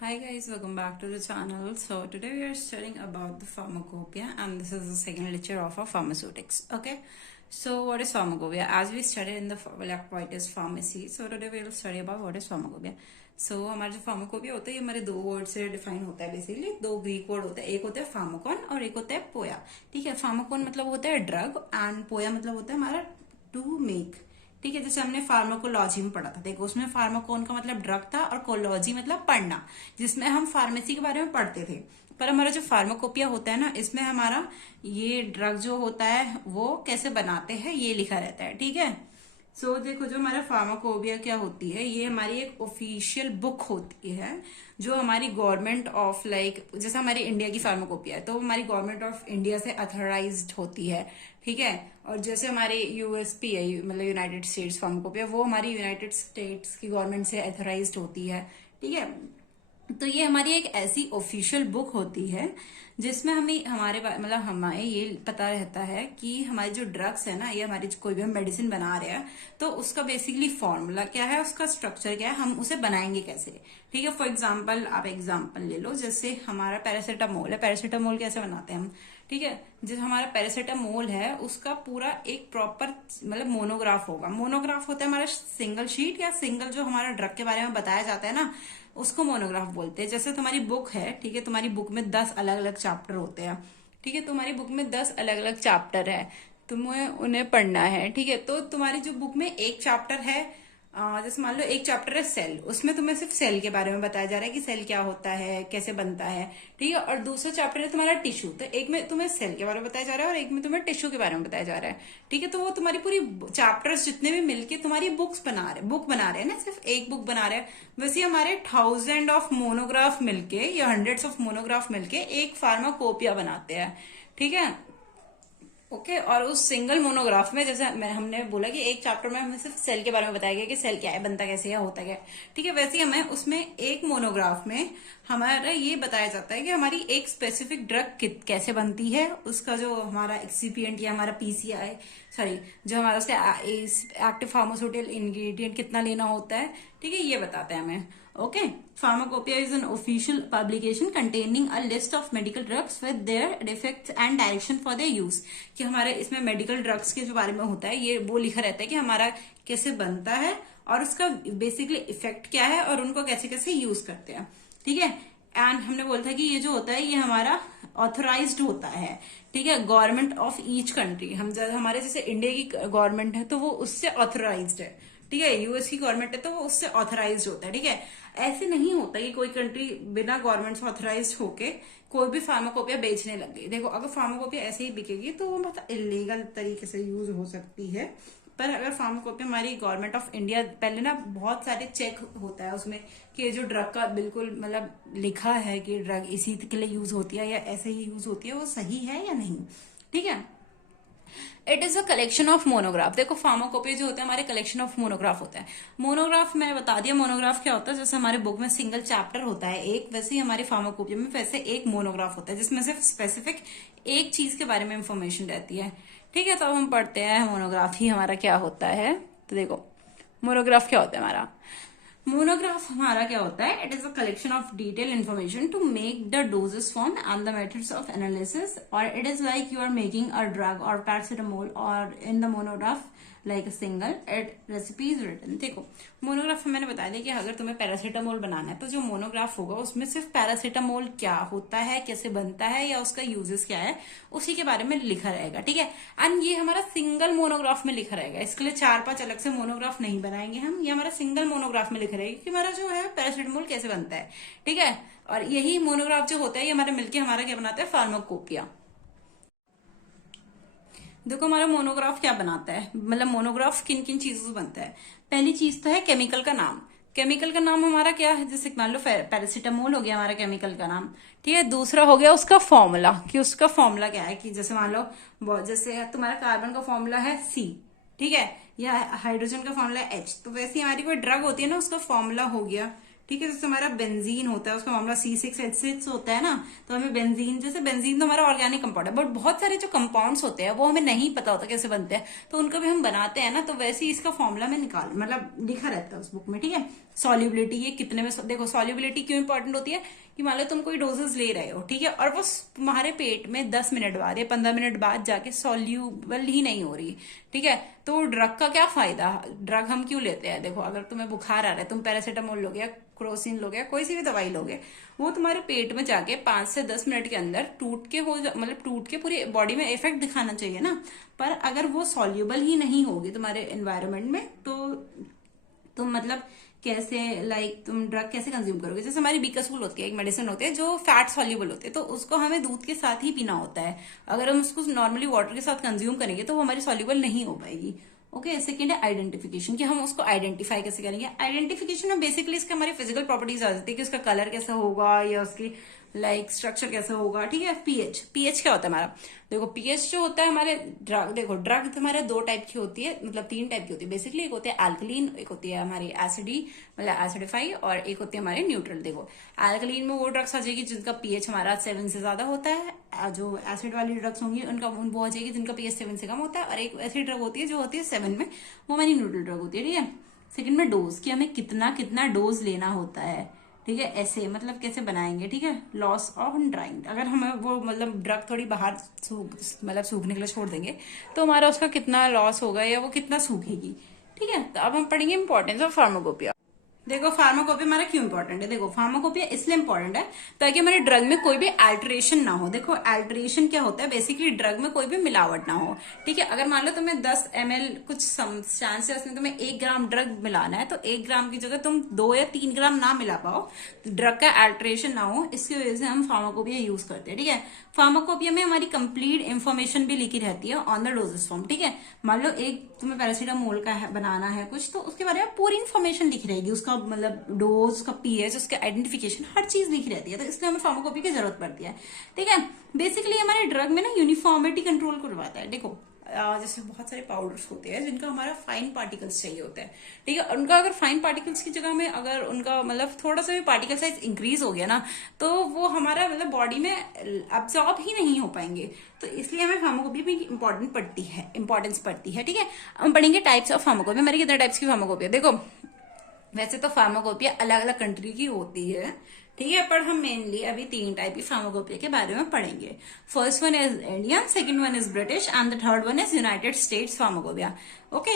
Hi guys, welcome back to the channel. So today we are studying about the pharmacopoeia and this is the second lecture of our pharmaceutics. Okay, so what is pharmacopoeia? As we studied in the what is pharmacy, so today we will study about what is pharmacopoeia. So हमारा जो pharmacopoeia होता है ये हमारे दो word से define होता है. बेसिकली दो ग्रीक वर्ड होता है, एक होता है फार्माकॉन और एक होता है पोया. ठीक है, फार्माकॉन मतलब होता है ड्रग एंड पोया मतलब होता है हमारा टू मेक. ठीक है, जैसे हमने फार्माकोलॉजी में पढ़ा था, देखो उसमें फार्माकोन का मतलब ड्रग था और कोलॉजी मतलब पढ़ना, जिसमें हम फार्मेसी के बारे में पढ़ते थे. पर हमारा जो फार्माकोपिया होता है ना, इसमें हमारा ये ड्रग जो होता है वो कैसे बनाते हैं ये लिखा रहता है. ठीक है, सो देखो जो हमारा फार्माकोपिया क्या होती है, ये हमारी एक ऑफिशियल बुक होती है जो हमारी गवर्नमेंट ऑफ जैसे हमारी इंडिया की फार्माकोपिया है तो हमारी गवर्नमेंट ऑफ इंडिया से अथोराइज्ड होती है. ठीक है, और जैसे हमारे यूएसपी है मतलब यूनाइटेड स्टेट्स फार्माकोपिया, वो हमारी यूनाइटेड स्टेट्स की गवर्नमेंट से अथोराइज्ड होती है. ठीक है, तो ये हमारी एक ऐसी ऑफिशियल बुक होती है जिसमें हमें हमें ये पता रहता है कि हमारे जो ड्रग्स है ना, ये हमारी कोई भी हम मेडिसिन बना रहे हैं तो उसका बेसिकली फॉर्मूला क्या है, उसका स्ट्रक्चर क्या है, हम उसे बनाएंगे कैसे. ठीक है, फॉर एग्जाम्पल आप एग्जाम्पल ले लो, जैसे हमारा पैरासीटामोल है. पैरासीटामोल कैसे बनाते हैं हम. ठीक है, जो हमारा पैरासीटामोल है उसका पूरा एक प्रॉपर मतलब मोनोग्राफ होगा. मोनोग्राफ होता है हमारा सिंगल शीट या सिंगल जो हमारा ड्रग के बारे में बताया जाता है ना, उसको मोनोग्राफ बोलते हैं. जैसे तुम्हारी बुक है, ठीक है, तुम्हारी बुक में 10 अलग अलग चैप्टर होते हैं. ठीक है, तुम्हारी बुक में 10 अलग अलग चैप्टर है, तुम्हें उन्हें पढ़ना है. ठीक है, तो तुम्हारी जो बुक में एक चैप्टर है, जैसे मान लो एक चैप्टर है सेल, उसमें तुम्हें सिर्फ सेल के बारे में बताया जा रहा है कि सेल क्या होता है, कैसे बनता है. ठीक है, और दूसरा चैप्टर है तुम्हारा टिश्यू, तो एक में तुम्हें सेल के बारे में बताया जा रहा है और एक में तुम्हें टिश्यू के बारे में बताया जा रहा है. ठीक है, तो वो तुम्हारी पूरी चैप्टर्स जितने भी मिलके तुम्हारी बुक बना रहे हैं ना, सिर्फ एक बुक बना रहे हैं. वैसे हमारे 1000 ऑफ मोनोग्राफ मिलके या 100 ऑफ मोनोग्राफ मिलके एक फार्माकोपिया बनाते हैं. ठीक है, ओके और उस सिंगल मोनोग्राफ में जैसे हमने बोला कि एक चैप्टर में हमें सिर्फ सेल के बारे में बताया गया कि सेल क्या है, बनता कैसे है, होता क्या है. ठीक है, वैसे ही हमें उसमें एक मोनोग्राफ में हमारा ये बताया जाता है कि हमारी एक स्पेसिफिक ड्रग कैसे बनती है, उसका जो हमारा एक्सीपिएंट या हमारा पीसीआई जो हमारा उसका एक्टिव फार्मास्यूटिकल इंग्रेडिएंट कितना लेना होता है. ठीक है, ये बताते हैं हमें. Okay, pharmacopoeia is an official publication containing a list of medical drugs with their effects and direction for their use. कि हमारे इसमें मेडिकल ड्रग्स के जो बारे में होता है ये वो लिखा रहता है कि हमारा कैसे बनता है और उसका बेसिकली इफेक्ट क्या है और उनको कैसे कैसे यूज करते हैं. ठीक है, एंड हमने बोला था कि ये जो होता है ये हमारा ऑथोराइज्ड होता है. ठीक है, गवर्नमेंट ऑफ ईच कंट्री, हमारे जैसे इंडिया की गवर्नमेंट है तो वो उससे ऑथोराइज्ड है. ठीक है, यूएस की गवर्नमेंट है तो वो उससे ऑथराइज होता है. ठीक है, ऐसे नहीं होता कि कोई कंट्री बिना गवर्नमेंट से ऑथराइज होके कोई भी फार्माकोपिया बेचने लग गई. देखो अगर फार्माकोपिया ऐसे ही बिकेगी तो वो मतलब इलीगल तरीके से यूज हो सकती है. पर अगर फार्माकोपिया हमारी गवर्नमेंट ऑफ इंडिया पहले ना बहुत सारे चेक होता है उसमें कि जो ड्रग का बिल्कुल मतलब लिखा है कि ड्रग इसी के लिए यूज होती है या ऐसे ही यूज होती है, वो सही है या नहीं. ठीक है, it is a collection of monograph. देखो फार्माकोपिया जो होता है हमारे कलेक्शन ऑफ मोनोग्राफ होता है. मोनोग्राफ मैंने बता दिया मोनोग्राफ क्या होता है. जैसे हमारे बुक में सिंगल चैप्टर होता है एक, वैसे ही हमारे फार्माकोपिया में वैसे एक मोनोग्राफ होता है जिसमें सिर्फ स्पेसिफिक एक चीज के बारे में इंफॉर्मेशन रहती है. ठीक है, तो अब हम पढ़ते हैं मोनोग्राफ ही हमारा क्या होता है. तो देखो मोनोग्राफ क्या होता है हमारा. मोनोग्राफ हमारा क्या होता है, it is a collection of detail information to make the doses form and the methods of analysis, और it is like you are making a drug और पैरासीटामोल और in the monograph like a single at recipes written. देखो monograph में मैंने बताया था कि अगर तुम्हें पैरासीटामोल बनाना है तो जो मोनोग्राफ होगा उसमें सिर्फ पैरासीटामोल क्या होता है, कैसे बनता है या उसका यूजेस क्या है, उसी के बारे में लिखा रहेगा. ठीक है, एंड ये हमारा सिंगल मोनोग्राफ में लिखा रहेगा. इसके लिए 4-5 अलग से मोनोग्राफ नहीं बनाएंगे हम, ये हमारा सिंगल मोनोग्राफ में लिखा रहेगा कि हमारा जो है पैरासीटामोल कैसे बनता है. ठीक है, और यही मोनोग्राफ जो होता है ये हमारे मिलकर हमारा क्या बनाता है, फार्माकोपिया. देखो हमारा मोनोग्राफ क्या बनाता है, मतलब मोनोग्राफ किन किन चीजों से बनता है. पहली चीज तो है केमिकल का नाम. केमिकल का नाम हमारा क्या है, जैसे मान लो पैरासीटामोल हो गया हमारा केमिकल का नाम. ठीक है, दूसरा हो गया उसका फॉर्मूला कि उसका फॉर्मूला क्या है, कि जैसे मान लो जैसे तुम्हारा कार्बन का फॉर्मूला है C. ठीक है, या हाइड्रोजन का फॉर्मूला है H, तो वैसे हमारी कोई ड्रग होती है ना उसका फॉर्मूला हो गया. ठीक है, जैसे हमारा बेंजीन होता है उसका मामला C6H6 होता है ना, तो हमें बेंजीन, जैसे बेंजीन तो हमारा ऑर्गेनिक कंपाउंड है, बट बहुत सारे जो कंपाउंड्स होते हैं वो हमें नहीं पता होता कैसे बनते हैं, तो उनका भी हम बनाते हैं ना, तो वैसे ही इसका फॉर्मूला में निकाल मतलब लिखा रहता है उस बुक में. ठीक है, सॉल्युबिलिटी ये कितने में, देखो सॉल्युबिलिटी क्यों इंपॉर्टेंट होती है कि मान लो तुम कोई डोजेस ले रहे हो, ठीक है, और वो तुम्हारे पेट में 10 मिनट बाद या 15 मिनट बाद जाके सॉल्यूबल ही नहीं हो रही, ठीक है, तो ड्रग का क्या फायदा। ड्रग हम क्यों लेते हैं, देखो अगर तुम्हें बुखार आ रहा है, तुम पैरासीटामोल लोगे या क्रोसिन लोगे या कोई सी भी दवाई लोगे, वो तुम्हारे पेट में जाके 5 से 10 मिनट के अंदर टूट के मतलब टूट के पूरी बॉडी में इफेक्ट दिखाना चाहिए ना, पर अगर वो सॉल्यूबल ही नहीं होगी तुम्हारे एनवायरमेंट में, तो तुम मतलब कैसे लाइक तुम ड्रग कैसे कंज्यूम करोगे। जैसे हमारी बीकासूल होती है, एक मेडिसिन होती है जो फैट सॉल्यूबल होती है, तो उसको हमें दूध के साथ ही पीना होता है। अगर हम उसको नॉर्मली वाटर के साथ कंज्यूम करेंगे तो वो हमारी सॉल्यूबल नहीं हो पाएगी। ओके, सेकेंड है आइडेंटिफिकेशन, कि हम उसको आइडेंटिफाई कैसे करेंगे। आइडेंटिफिकेशन में बेसिकली इसके हमारी फिजिकल प्रॉपर्टीज आ जाती है कि उसका कलर कैसा होगा या उसकी लाइक स्ट्रक्चर कैसा होगा, ठीक है। पीएच, पीएच क्या होता है हमारा, देखो पीएच जो होता है हमारे ड्रग, देखो ड्रग हमारे 2 टाइप की होती है, मतलब 3 टाइप की होती है बेसिकली। एक होती है एल्कलीन, एक होती है हमारी एसिडी मतलब एसिडिफाई, और एक होती है हमारी न्यूट्रल। देखो एल्कलीन में वो ड्रग्स आ जाएगी जिनका पीएच हमारा 7 से ज्यादा होता है, जो एसिड वाली ड्रग्स होंगी उनका वो आ जाएगी जिनका पीएच 7 से कम होता है, और एक ऐसी ड्रग होती है जो होती है 7 में, वो हमारी न्यूट्रल ड्रग होती है, ठीक है। सेकंड में डोज, कि हमें कितना कितना डोज लेना होता है, ठीक है। ऐसे मतलब कैसे बनाएंगे, ठीक है। लॉस ऑफ ड्राइंग, अगर हमें वो मतलब ड्रग थोड़ी बाहर मतलब सूखने के लिए छोड़ देंगे तो हमारा उसका कितना लॉस होगा या वो कितना सूखेगी, ठीक है। तो अब हम पढ़ेंगे इंपॉर्टेंस ऑफ फार्माकोपिया। देखो फार्माकोपिया हमारा क्यों इंपॉर्टेंट है, देखो फार्माकोपिया इसलिए इंपॉर्टेंट है ताकि हमारे ड्रग में कोई भी अल्टरेशन ना हो। देखो अल्टरेशन क्या होता है, बेसिकली ड्रग में कोई भी मिलावट ना हो, ठीक है। अगर मान लो तुम्हें 10 ml कुछ चांसेस में तुम्हें 1 ग्राम ड्रग मिलाना है, तो 1 ग्राम की जगह तुम 2 या 3 ग्राम ना मिला पाओ, तो ड्रग का अल्टरेशन ना हो, इसकी वजह से हम फार्माकोपिया यूज करते हैं, ठीक है। फार्माकोपिया में हमारी कंप्लीट इन्फॉर्मेशन भी लिखी रहती है ऑन द डोजेस फॉर्म, ठीक है। मान लो एक तुम्हें पैरासीटामोल का बनाना है कुछ, तो उसके बारे में पूरी इन्फॉर्मेशन लिखी रहेगी, उसका मतलब डोज, उसका पीएच, उसका आइडेंटिफिकेशन, हर चीज लिखी रहती है, तो इसलिए हमें फार्माकोपी की जरूरत पड़ती है, ठीक है। बेसिकली हमारे ड्रग में ना यूनिफॉर्मिटी कंट्रोल करवाता है। देखो जैसे बहुत सारे पाउडर्स होते हैं जिनका हमारा फाइन पार्टिकल्स चाहिए होता है, ठीक है। उनका अगर फाइन पार्टिकल्स की जगह में अगर उनका मतलब थोड़ा सा भी पार्टिकल साइज इंक्रीज हो गया ना, तो वो हमारा मतलब बॉडी में अब्सॉर्ब ही नहीं हो पाएंगे, तो इसलिए हमें फार्माकोपी भी इंपॉर्टेंस पड़ती है, ठीक है। हम पढ़ेंगे टाइप्स ऑफ फार्माकोपी। हमारी कितने टाइप्स की फार्माकोपी है, देखो वैसे तो फार्माकोपिया अलग अलग कंट्री की होती है, ठीक है, पर हम मेनली अभी 3 टाइप की फार्माकोपिया के बारे में पढ़ेंगे। First one is Indian, second one is British and the third one is United States pharmacopoeia. Okay,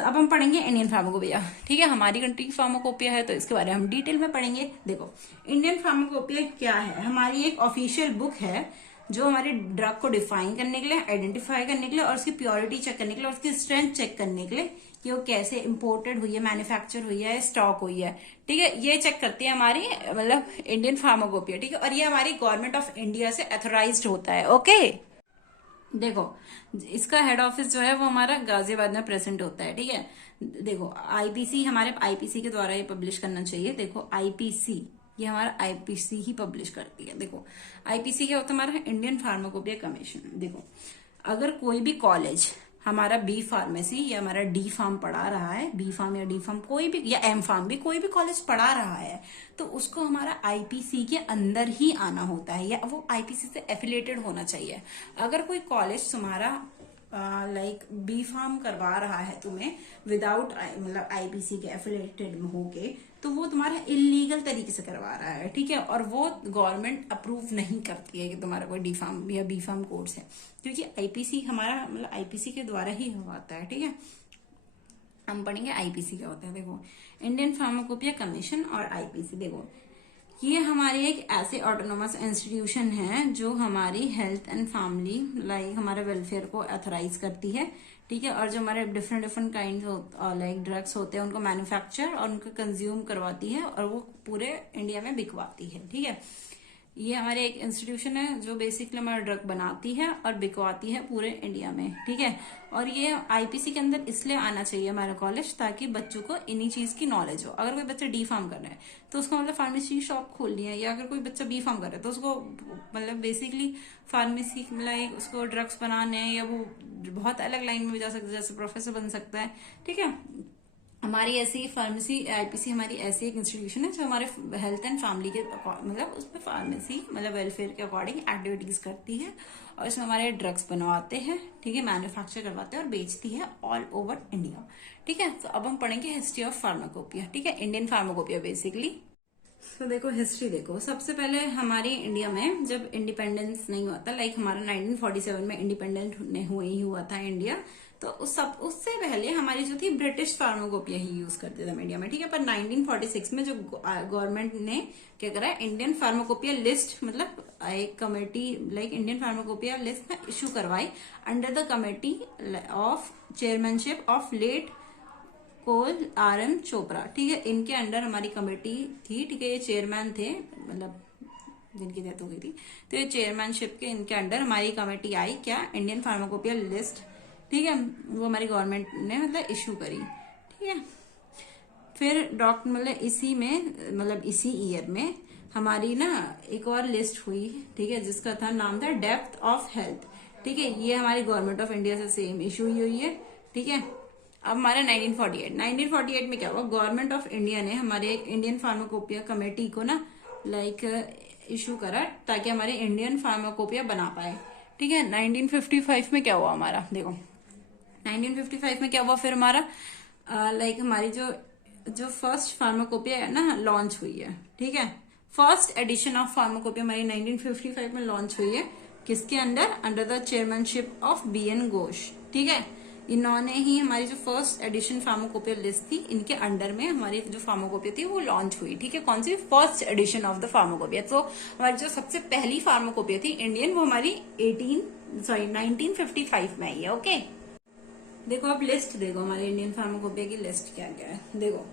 अब हम पढ़ेंगे इंडियन फार्माकोपिया, ठीक है। हमारी कंट्री की फार्माकोपिया है तो इसके बारे में हम डिटेल में पढ़ेंगे। देखो इंडियन फार्माकोपिया क्या है, हमारी एक ऑफिशियल बुक है जो हमारे ड्रग को डिफाइन करने के लिए, आइडेंटिफाई करने के लिए, और उसकी प्योरिटी चेक करने के लिए, और उसकी स्ट्रेंथ चेक करने के लिए कि वो कैसे इंपोर्टेड हुई है, मैन्युफैक्चर हुई है, स्टॉक हुई है, ठीक है। ये चेक करती है हमारी मतलब इंडियन फार्माकोपिया, ठीक है। और ये हमारी गवर्नमेंट ऑफ इंडिया से अथोराइज्ड होता है, ओके। देखो इसका हेड ऑफिस जो है वो हमारा गाजियाबाद में प्रेजेंट होता है, ठीक है। देखो आईपीसी, हमारे आईपीसी के द्वारा ये पब्लिश करना चाहिए। देखो आईपीसी, ये हमारा आईपीसी ही पब्लिश करती है। देखो आईपीसी क्या होता है, हमारा इंडियन फार्माकोपिया कमीशन। देखो अगर कोई भी कॉलेज हमारा बी फार्मेसी या हमारा डी फार्म पढ़ा रहा है, बी फार्म या डी फार्म कोई भी, या एम फार्म भी कोई भी कॉलेज पढ़ा रहा है, तो उसको हमारा आईपीसी के अंदर ही आना होता है, या वो आईपीसी से एफिलिएटेड होना चाहिए। अगर कोई कॉलेज तुम्हारा लाइक बी फार्म करवा रहा है तुम्हें विदाउट मतलब आईपीसी के एफिलिएटेड होके, तो वो तुम्हारा इलीगल तरीके से करवा रहा है, ठीक है। और वो गवर्नमेंट अप्रूव नहीं करती है कि तुम्हारा कोई डी फार्म या बी फार्म कोर्स है, क्योंकि आईपीसी हमारा मतलब आईपीसी के द्वारा ही होता है, ठीक है। हम पढ़ेंगे आईपीसी क्या होता है। देखो इंडियन फार्माकोपिया कमीशन और आईपीसी, देखो ये हमारी एक ऐसे ऑटोनोमस इंस्टीट्यूशन है जो हमारी हेल्थ एंड फैमिली लाइक हमारे वेलफेयर को अथोराइज करती है, ठीक है। और जो हमारे डिफरेंट काइंड लाइक ड्रग्स होते हैं उनको मैन्युफैक्चर और उनको कंज्यूम करवाती है और वो पूरे इंडिया में बिकवाती है, ठीक है। ये हमारे एक इंस्टीट्यूशन है जो बेसिकली हमारा ड्रग बनाती है और बिकवाती है पूरे इंडिया में, ठीक है। और ये आईपीसी के अंदर इसलिए आना चाहिए हमारा कॉलेज ताकि बच्चों को इन्हीं चीज की नॉलेज हो। अगर कोई बच्चा डी फार्म कर रहा है तो उसको मतलब फार्मेसी शॉप खोलनी है, या अगर कोई बच्चा बी फार्म कर रहा है तो उसको मतलब बेसिकली फार्मेसी मतलब उसको ड्रग्स बनाने हैं, या वो बहुत अलग लाइन में भी जा सकता है, जैसे प्रोफेसर बन सकता है, ठीक है। हमारी ऐसी फार्मेसी आईपीसी हमारी ऐसी एक इंस्टीट्यूशन है जो हमारे हेल्थ एंड फैमिली के मतलब उसमें फार्मेसी मतलब वेलफेयर के अकॉर्डिंग एक्टिविटीज करती है और इसमें हमारे ड्रग्स बनवाते हैं, ठीक है, मैन्युफैक्चर करवाते हैं और बेचती है ऑल ओवर इंडिया। ठीक है, तो अब हम पढ़ेंगे हिस्ट्री ऑफ फार्माकोपिया। ठीक है, इंडियन फार्माकोपिया बेसिकली। तो देखो हिस्ट्री देखो, सबसे पहले हमारी इंडिया में जब इंडिपेंडेंस नहीं हुआ था, लाइक हमारा 1947 में इंडिपेंडेंट ही हुआ था इंडिया, तो उससे पहले हमारी जो थी ब्रिटिश फार्माकोपिया ही यूज करते थे इंडिया में। ठीक है, पर 1946 में जो गवर्नमेंट ने क्या करा, इंडियन फार्माकोपिया लिस्ट मतलब एक committee like Indian pharmacopoeia list ना इशू करवाई under the committee of chairmanship of late col R M. Chopra. ठीक है, इनके अंडर हमारी कमेटी थी। ठीक है, ये चेयरमैन थे, मतलब जिनकी डेथ हो गई थी, तो ये चेयरमैनशिप के इनके अंडर हमारी कमेटी आई, क्या, इंडियन फार्माकोपिया लिस्ट। ठीक है, वो हमारी गवर्नमेंट ने मतलब इशू करी। ठीक है, फिर डॉक्टर मतलब इसी में मतलब इसी ईयर में हमारी ना एक और लिस्ट हुई, ठीक है, जिसका था नाम था डेप्थ ऑफ हेल्थ। ठीक है, ये हमारी गवर्नमेंट ऑफ इंडिया से सेम इशू हुई है। ठीक है, अब हमारा 1948 में क्या हुआ, गवर्नमेंट ऑफ इंडिया ने हमारे इंडियन फार्माकोपिया कमेटी को ना लाइक इशू करा ताकि हमारे इंडियन फार्माकोपिया बना पाए। ठीक है, 1955 में क्या हुआ हमारा, देखो 1955 में क्या हुआ फिर हमारा लाइक हमारी जो फर्स्ट फार्माकोपिया है ना लॉन्च हुई है। ठीक है, फर्स्ट एडिशन ऑफ फार्माकोपिया हमारी 1955 में लॉन्च हुई है, किसके under the chairmanship of BN. Ghosh. ठीक है, इन्होंने ही हमारी जो फर्स्ट एडिशन फार्माकोपिया लिस्ट थी, इनके अंडर में हमारी जो फार्माकोपिया थी वो लॉन्च हुई। ठीक है, कौन सी, first edition of the pharmacopoeia. तो हमारी जो सबसे पहली फार्माकोपिया थी इंडियन, वो हमारी 1955 में आई है। ओके, देखो अब लिस्ट देखो हमारे इंडियन फार्माकोपिया की लिस्ट क्या क्या है। देखो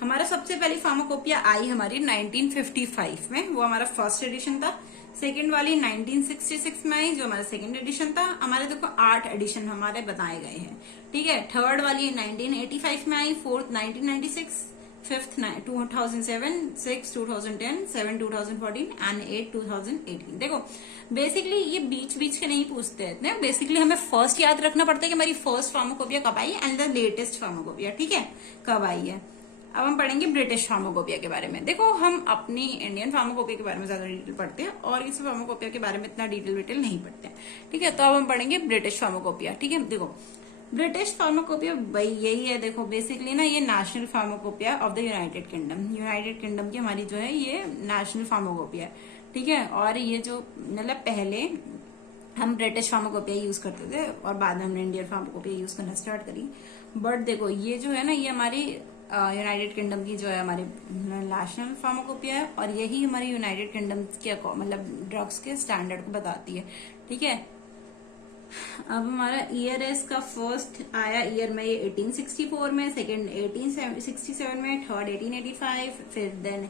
हमारा सबसे पहली फार्माकोपिया आई हमारी 1955 में, वो हमारा फर्स्ट एडिशन था। सेकंड वाली 1966 में आई, जो हमारा सेकंड एडिशन था। हमारे देखो 8 एडिशन हमारे बताए गए हैं। ठीक है, थर्ड वाली 1985 में आई, फोर्थ 1996, फिफ्थ 2007, सिक्स 2010, 7 2014 एंड 8 2018। देखो बेसिकली ये बीच बीच के नहीं पूछते हैं, बेसिकली हमें फर्स्ट याद रखना पड़ता है कि हमारी फर्स्ट फार्माकोपिया कब आई एंड द लेटेस्ट फार्माकोपिया, ठीक है, कब आई है। अब हम पढ़ेंगे ब्रिटिश फार्माकोपिया के बारे में। देखो हम अपनी इंडियन फार्माकोपिया के बारे में ज्यादा डिटेल पढ़ते हैं और इस फार्माकोपिया के बारे में इतना डिटेल नहीं पढ़ते हैं। ठीक है, तो अब हम पढ़ेंगे ब्रिटिश फार्माकोपिया। ठीक है, देखो ब्रिटिश फार्माकोपिया भाई यही है, देखो बेसिकली ना ये national pharmacopoeia of the United kingdom की हमारी जो है ये नेशनल फार्माकोपिया। ठीक है, और ये जो मतलब पहले हम ब्रिटिश फार्माकोपिया यूज करते थे और बाद में हमने इंडियन फार्माकोपिया यूज करना स्टार्ट करी। बट देखो ये जो है ना ये हमारी यूनाइटेड किंगडम की जो है हमारी नेशनल फार्माकोपिया है और यही हमारी यूनाइटेड किंगडम के मतलब ड्रग्स के स्टैंडर्ड को बताती है। ठीक है, अब हमारा ईयर है इसका, फर्स्ट आया ईयर में ये 1864 में, सेकंड 1867 में, थर्ड 1885, फिर then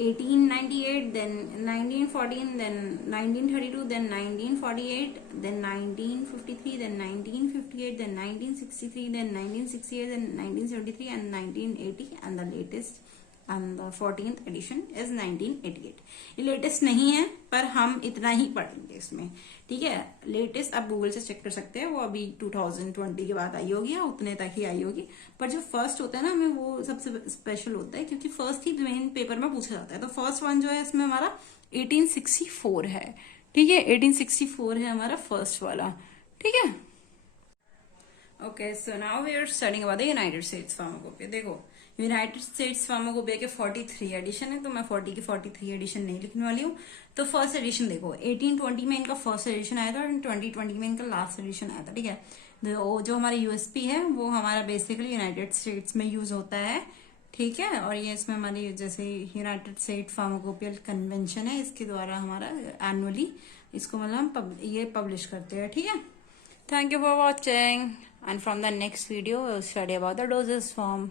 1898, then 1914, then 1932, then 1948, then 1953, then 1958, then 1963, then 1968, then 1973, and 1980, and the latest and the 14th edition is 1988। ये लेटेस्ट नहीं है पर हम इतना ही पढ़ेंगे इसमें। ठीक है, लेटेस्ट आप गूगल से चेक कर सकते हैं, वो अभी 2020 के बाद आई होगी या उतने तक ही आई होगी। पर जो फर्स्ट होता है ना हमें वो सबसे स्पेशल होता है क्योंकि फर्स्ट ही मेन पेपर में पूछा जाता है। तो फर्स्ट वन जो है इसमें हमारा 1864 है। ठीक है, 1864 है हमारा फर्स्ट वाला। ठीक है, okay, so now we are studying about the United States pharmacopoeia. देखो यूनाइटेड स्टेट्स फार्माकोपिया के 43 एडिशन है, तो मैं 40 की 43 एडिशन नहीं लिखने वाली हूँ। तो फर्स्ट एडिशन देखो 1820 में इनका फर्स्ट एडिशन आया था और 2020 में इनका लास्ट एडिशन आया था। ठीक है, जो हमारा यूएसपी है वो हमारा बेसिकली यूनाइटेड स्टेट्स में यूज होता है। ठीक है, और ये इसमें हमारी जैसे यूनाइटेड स्टेट फार्माकोपियल कन्वेंशन है, इसके द्वारा हमारा एनुअली इसको मतलब ये पब्लिश करते हैं। ठीक है, thank you for watching and from the next video we'll study about the dosage form.